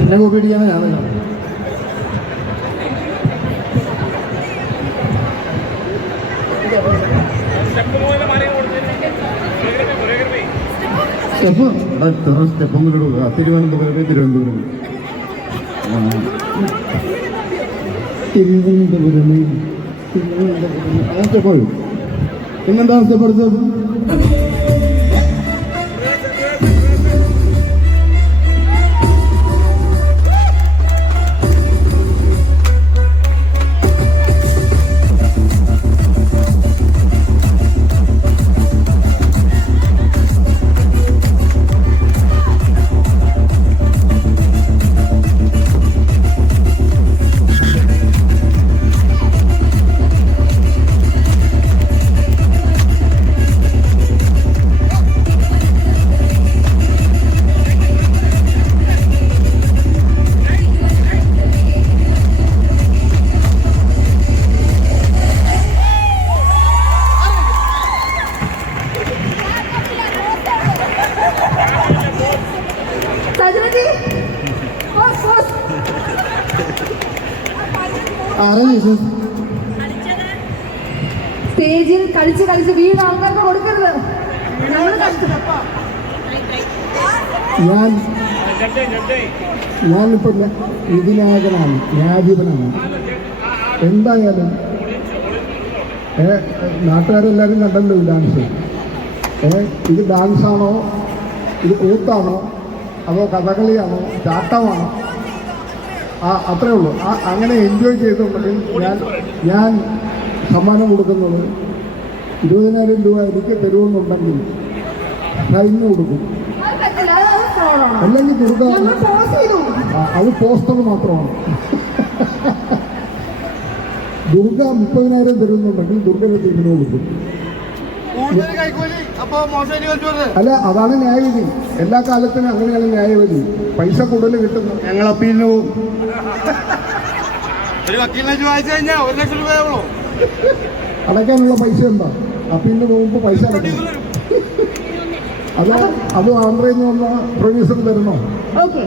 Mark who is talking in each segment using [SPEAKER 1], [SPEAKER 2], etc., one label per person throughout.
[SPEAKER 1] എന്നെ കോപ്പി അടിക്കാനാ ഞാനല്ല സ്റ്റെപ്പ് എടാ ഇത്ര സ്റ്റെപ്പും കൂടെ ഇടുക തിരുവനന്തപുരം തിരുവനന്തപുരം. തിരുവനന്തപുരം തിരുവനന്തപുരം. ആ സ്റ്റെപ്പ് പിന്നെന്താ സ്റ്റെപ്പ് എടുത്തത്?
[SPEAKER 2] സ്റ്റേജിൽ കളിച്ച് കളിച്ച് വീട് ആൾക്കാർക്ക് കൊടുക്കരുത്. ഞാനിപ്പോ
[SPEAKER 1] ഞാൻ ഞാനിപ്പോൾ വിധിനായകനാണ് ന്യായാധിപനാണ് എന്തായാലും ഏ നാട്ടുകാരെല്ലാവരും കണ്ടല്ലോ ഡാൻസ് ഏ ഇത് ഡാൻസാണോ ഇത് കൂത്താണോ അതോ കഥകളിയാണോ? ചാട്ടമാണോ? ആ അത്രേ ഉള്ളൂ. ആ അങ്ങനെ എൻജോയ് ചെയ്തുകൊണ്ടെങ്കിൽ ഞാൻ ഞാൻ സമ്മാനം കൊടുക്കുന്നത് ഇരുപതിനായിരം രൂപ എനിക്ക് തരുമെന്നുണ്ടെങ്കിൽ ഇന്ന് കൊടുക്കും. അല്ലെങ്കിൽ ആ, അത് പോസ്റ്റർ മാത്രമാണ്. ദുർഗ മുപ്പതിനായിരം തരുന്നുണ്ടെങ്കിൽ ദുർഗയുടെ ടീമിന് കൊടുക്കും. അല്ല അതാണ് ന്യായവിധി. എല്ലാ കാലത്തിനും അങ്ങനെയാണ് ന്യായവിധി. പൈസ കൂടുതൽ കിട്ടുന്നു.
[SPEAKER 3] ഞങ്ങൾ അപ്പീലിന് പോകും. ഒരു വക്കീലിനെ വായിച്ചു കഴിഞ്ഞാൽ ഒരു ലക്ഷം രൂപയാവുള്ളൂ
[SPEAKER 1] അടയ്ക്കാനുള്ള പൈസ എന്താ? അപ്പീലിന് പോകുമ്പോൾ പൈസ അടയ്ക്കും. അത് അത് ആന്ധ്രയിൽ നിന്ന് വന്ന പ്രൊഡ്യൂസർ തരണോ
[SPEAKER 2] ഓക്കെ.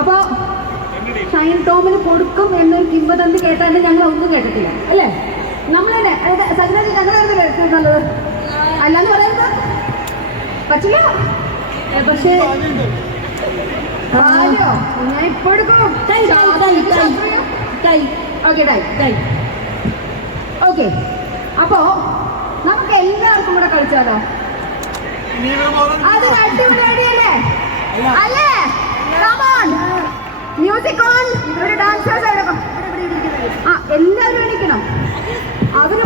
[SPEAKER 2] അപ്പോ ഷൈൻ ടോമിന് കൊടുക്കും എന്നൊരു കിംവദന്തി കേട്ടാണ്ട് ഞങ്ങൾ ഒന്നും കേട്ടിട്ടില്ല. അല്ലേ? നമ്മളെ അതായത് സജ്ജനാജി ഞങ്ങളായിരുന്നു കേട്ടിട്ടുള്ളത്? അല്ലാന്ന് പറയുന്നത് പറ്റില്ല? പക്ഷേ ആരോ ഞാൻ ഇപ്പൊ ഓക്കെ അപ്പോ നമുക്ക് എല്ലാവർക്കും കൂടെ കളിച്ചാലോ? അതൊരു അടിപൊളി ഐഡിയല്ലേ അല്ലേ. കമോൺ മ്യൂസിക് ഓൺ ഒരു ഡാൻസേഴ്സ് എടുക്കും. ആ എല്ലാവരും എണീക്കണം. അവർ